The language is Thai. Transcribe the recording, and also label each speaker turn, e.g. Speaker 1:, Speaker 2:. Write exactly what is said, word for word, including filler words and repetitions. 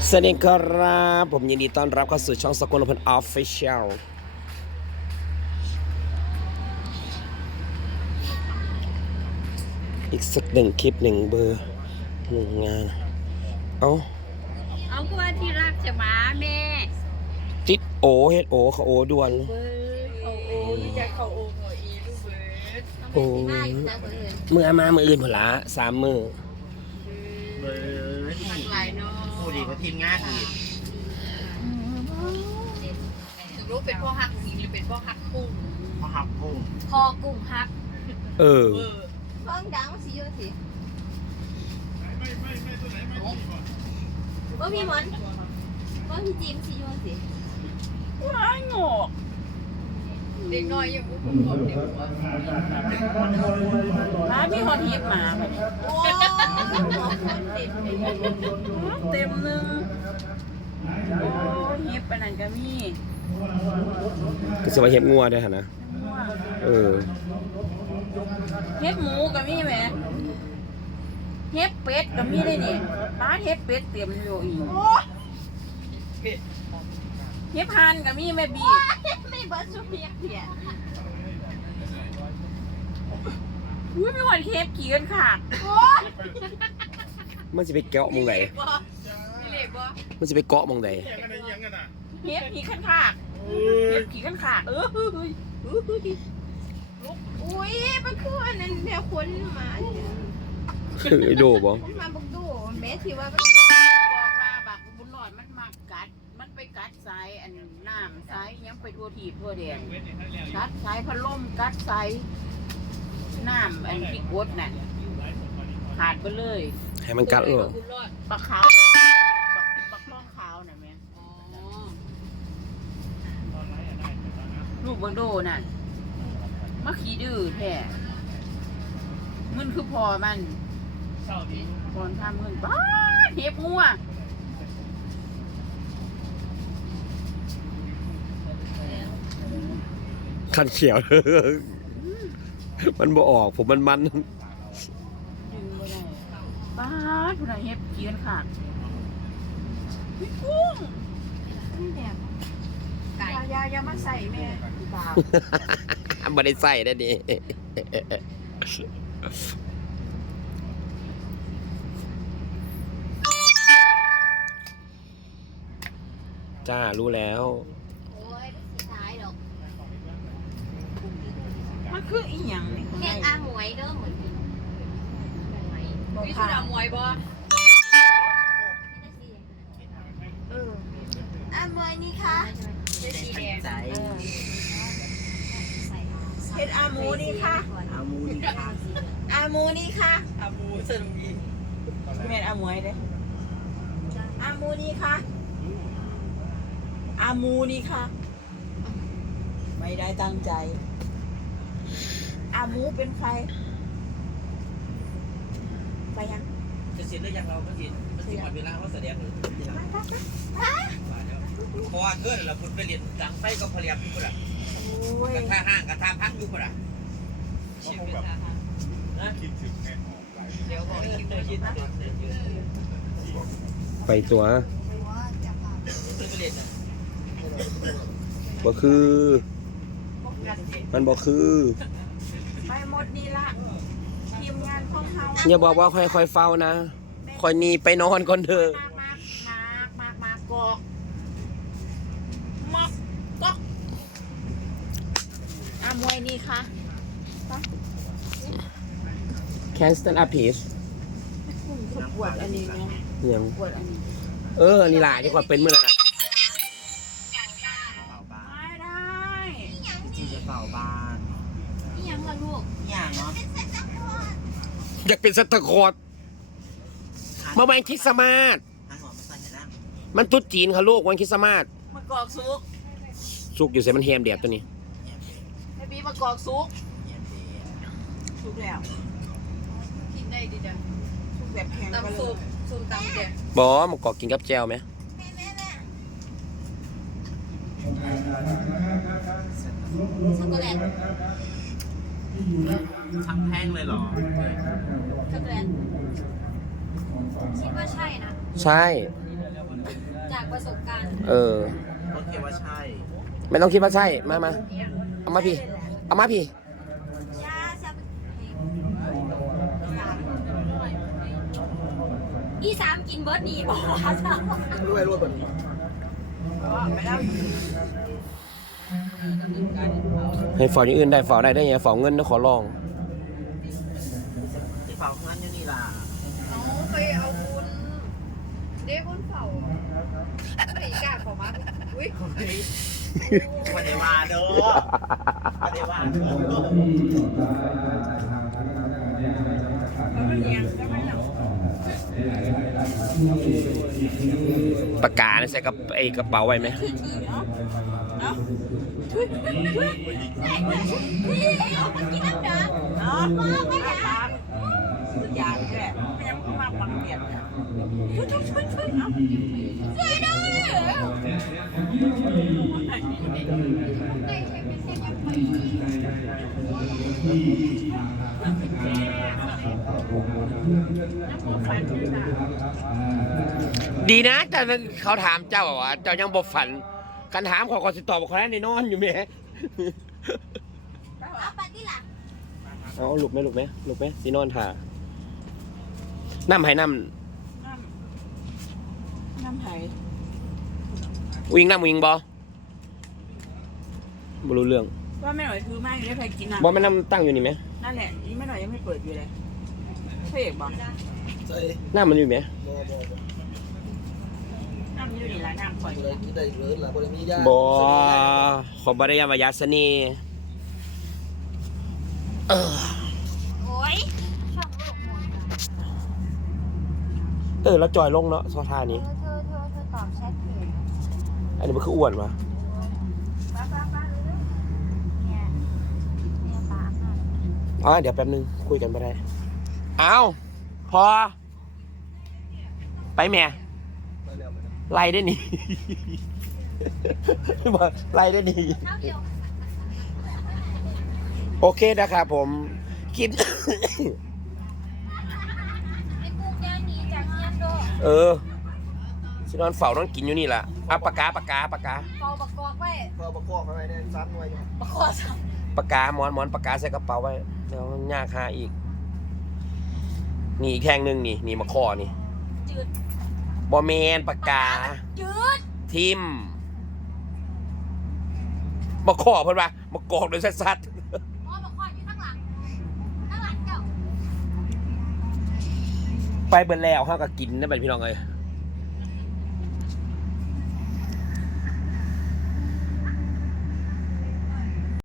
Speaker 1: สวัสดีครับผมยินดีต้อนรับเข้าสู่ช่องสกลลำพันธ์ออฟฟิเชียลอีกสักหนึ่งคลิปหนึ่งเบอร์หนึ่งงานเอา
Speaker 2: เอาก็ว่าที่รักจะมาแม่
Speaker 1: ติดโอเฮ็ดโอเขาโอด่วน
Speaker 2: เบิร์ดเขาโอ้ยจะเขาโอ้หัวอีลูกเบิร์ด
Speaker 1: โอ้มืออามามืออื่นผละสามมือ
Speaker 3: เบิร์ด
Speaker 2: ทั้งหลายเนาะ
Speaker 3: ผู้ดีก็ทีมงานอีก
Speaker 2: ถึงรู้เป็นพ่อฮักหรือเป็นพ่อฮักกุ้ง
Speaker 3: มาหับกุ้ง
Speaker 2: พ่อกุ้งฮัก
Speaker 1: เออ
Speaker 2: เพิ่งดังสิเยอะสิว่ามีมันว่ามีจิมสิเยอะสิว้ายงอกเด็กน้อยยังอุ้มผมเด็กหัวมาพี่ฮอตฮิปมาโอ้เต็มหนึ่งโอ้ฮิปไปนั่นก็มี
Speaker 1: ก็จะมาเฮ็ดงัวได้ฮะนะเออ
Speaker 2: เฮ็ดหมูก็มีไหมเฮ็ดเป็ดก็มีได้นี่ป้าเฮ็ดเป็ดเตรียมอยู่อีกเฮ็ดพานก็มีแม่บีไม่เบิร์ดสุเพียเพียอุ้ยมีวันเฮ็ดขี่กันค่ะ
Speaker 1: มันจะไปเกาะมองไหนมันจะไปเกาะมองไหน
Speaker 2: เฮ็ดขี่ขันขากเฮ็ดขี่ขันขากเอออุ้ยมันคืออันนั้นแมวคนมาเนี่ย
Speaker 1: ไอ้โดบ่
Speaker 2: มาบักดูแม่ที่ว่าบอกว่าบักบุญหลอดมันมากัดมันไปกัดสายอันน้ำสายยังไปทั่วทีทั่วแดนกัดสายพัดลมกัดสายน้ำอันที่กดน่ะขาดไปเลย
Speaker 1: ให้มันกัดเออ
Speaker 2: บักขาวบักบักท้องขาวน่ะแม่ลูกบังโดน่ะมาขี้ดื้อแท้มึนคือพอมันก่อนทำมึนป้าเห็บงัว
Speaker 1: คันเขียว มันบ่ออกผมมันมัน
Speaker 2: ดึงบ่ได้ป้าผู้ใดเห็บเกียนขาดพี่กุ้งนี่แหนมไก่ยายามาใส่แม่บาป
Speaker 1: บ่ได้ใส่ได้ดิจ้ารู้แล้ว
Speaker 4: โอ้ยไม่สีท้ายดอก
Speaker 2: มันคืออีหยังนี่
Speaker 4: แค่อาหมวยเด้อเหมือน
Speaker 2: มีชุดอามวยบ่
Speaker 4: เอออาหมวยนี่ค่ะ
Speaker 2: เจสีแดง
Speaker 3: ใจ
Speaker 2: เฮ็ดอาหมูนี่ค่ะ
Speaker 3: อามูนี่ค่ะ
Speaker 4: อาหมูนี่ค่ะ
Speaker 2: อาหมูสนุกดีแม่นอามวยเด้อาหมูนี่ค่ะอาหมูนี่ค่ะ ไม่ได้ตั้งใจอาหมูเป็นใครไปยัง
Speaker 3: จะเสร็จหรือยังเราก็เสร็จมันสิหมดเวลาเขาแสดงหรือเพราะว่าเกิดเราคุณไปเรียนดังไฟก็ผลิตอยู่คนละ
Speaker 2: โอ้ย
Speaker 3: กระทาห้างกระทาพักอยู่คนละนะคิดถึงแม่เดี๋ยวบอกคิดเลยคิดเด็ด
Speaker 1: ไปตัว
Speaker 3: คือไปเรียน
Speaker 1: บ่คือ มันบ่คือ
Speaker 2: ไปหมดนี่ละทีมงานของเขา
Speaker 1: อย่าบอกว่าค่อยๆเฝ้านะค่อยหนีไปนอนก่อนเถอะ
Speaker 2: มากมากมากมากมากกอกมากกอกอามวยนี่ค่ะ
Speaker 1: Can stand up please
Speaker 2: เขาปวดอันนี้ไง
Speaker 1: ยัง
Speaker 2: ปวดอันนี้
Speaker 1: เออนี่ล่ะที่กว่าเป็นมื้อนั้นน่ะ
Speaker 3: เป่าบ้าน
Speaker 2: ไม่ได้
Speaker 3: จริงจะเป่าบ้าน
Speaker 4: นี่ยังละลูก
Speaker 3: อย่างเนาะ
Speaker 1: อยากเป็นสัตว์คอร์ดมาวันคริสต์มาส
Speaker 3: ทางหอมมาใส่ในร่าง
Speaker 1: มันตุ๊ดจีนค่ะลูกวันคริสต์มาส
Speaker 2: มากอกซุก
Speaker 1: สุกอยู่เสียมันแฮมเดียดตัวนี้
Speaker 2: ไอ้บีมากอกซุก
Speaker 3: เยี่ยมดี
Speaker 2: ซุกแล้ว
Speaker 4: กินได้ดิจ้ะ
Speaker 2: ซุกแบบแข็งไปเลย
Speaker 4: ส้มตำเด็ด
Speaker 1: บอมันกอกกินกับแจวไหม
Speaker 4: แม่แม่แม่ช็อกโกแลต
Speaker 3: ทั้งแท่งเลยเหรอ
Speaker 4: ช็อกโกแลตคิดว่าใช่นะ
Speaker 1: ใช่
Speaker 3: เ
Speaker 4: จากประสบการณ์
Speaker 1: เออ
Speaker 3: โอเคว่าใช่
Speaker 1: ไม่ต้องคิดว่าใช่มามาเอามาพี่เอามาพี่
Speaker 4: ยาซับอีสามกินเบิร์ดดีบอกว่า
Speaker 3: รวยรวยแบบนี้
Speaker 1: ให้ฝากอย่างอื่นได้ฝากได้ได้ยังฝากเงินนะขอลอง
Speaker 3: ที่ฟังงั้นอยู่นี่ล่ะ
Speaker 2: เอาไปเอาบุญเด็กคนเฝ้าไอ้กาขอมาอุ้ย
Speaker 3: มาเดวาเด้อมาเดวาเด้อ
Speaker 1: ปากกาเนี่ยใส่กับไอ้กระเป๋าไว้ไหม
Speaker 4: พี่เอามากินน้ำเด้ออ๋อมาไม่อยาก
Speaker 2: อยากแค่ไม่ยังมาปังเปลี่ยนเนี่ยช่วยช่วยช่วยช่วยเอา
Speaker 4: ช่วยด้วย
Speaker 1: ดีนะแต่เขาถามเจ้าว่าเจ้ายังบ่ฝันกันถามขอขอสิตอบขอแน่ในนอนอยู่ไหม
Speaker 4: เอาไปที่หลัง
Speaker 1: เอาลุกไหมลุกไหมลุกไหมสินอนถ่าน้ำให้น้
Speaker 2: น้ำน้ำไห
Speaker 1: ำวิ่งน้ำวิ่งบอบ่รู้เรื่อง
Speaker 2: ว่าไม่หน่อยคือไม่ได้ใครกินอ่ะ
Speaker 1: บอไม่น้ำตั้งอยู่นี่ไหม
Speaker 2: นั่นแหละนี่ไม่หน่อยยังไม่เปิดอยู่เลยพระเอกบอก
Speaker 3: ใช่
Speaker 1: น้ำมันอยู่ไหม
Speaker 3: บอบอ
Speaker 2: น้ำอยู่นี่ละน้ำปล่อย
Speaker 3: เลยที่ได้เลยล่ะบริมีญา
Speaker 1: บอขอบริยามายาสนีเออ
Speaker 4: โอ้ยช่องโลกหมด
Speaker 1: เออแล้วจอยลงเนาะซอท่านี้
Speaker 4: เธอเธอเธอเธอตอบแชทเพจ
Speaker 1: อันนี้มันคืออ้วนวะ
Speaker 4: ป้าป้าป้าเร็วๆเนี่ยเนี่ยป้าอ่ะ
Speaker 1: อ๋อเดี๋ยวแป๊บนึงคุยกันไม่ได้เอาพอ ไปแม่
Speaker 3: ไปแล้ว
Speaker 1: ไล่ได้หนี บอกไล่ได้หนี
Speaker 4: เท่าเดียว
Speaker 1: โอเคนะครับผมคิด
Speaker 4: ไอ้ปุ๊กย่างหนีจากเฮียนโด
Speaker 1: เออสินอนเฝ้านอนกินอยู่นี่แหละอ่ะปากกาปากกาปากกา
Speaker 4: เฝ้าบักกอกไว้
Speaker 3: พอประกอบอะไรเนี่ยซ้ำหน่วยอยู่
Speaker 4: บักกอกซ้
Speaker 1: ปากกาหมอนหมอนปากกาใส่กระเป๋าไว้แล้วยากหาอีก นี่อีกแท่งหนึ่งนี่นี่มาข้อนี่
Speaker 4: ำจืด
Speaker 1: บอแมนปากกา
Speaker 4: จืด
Speaker 1: ทิมมาข้อเพิ่นว่ามากอกโดยสัด
Speaker 4: อ๋อบักกอกอยู่ข้างหลังข้างหลังเจ้า
Speaker 1: ๆไปเบิ่นแล้วเฮาก็กินนะบัดพี่น้องเอ้ย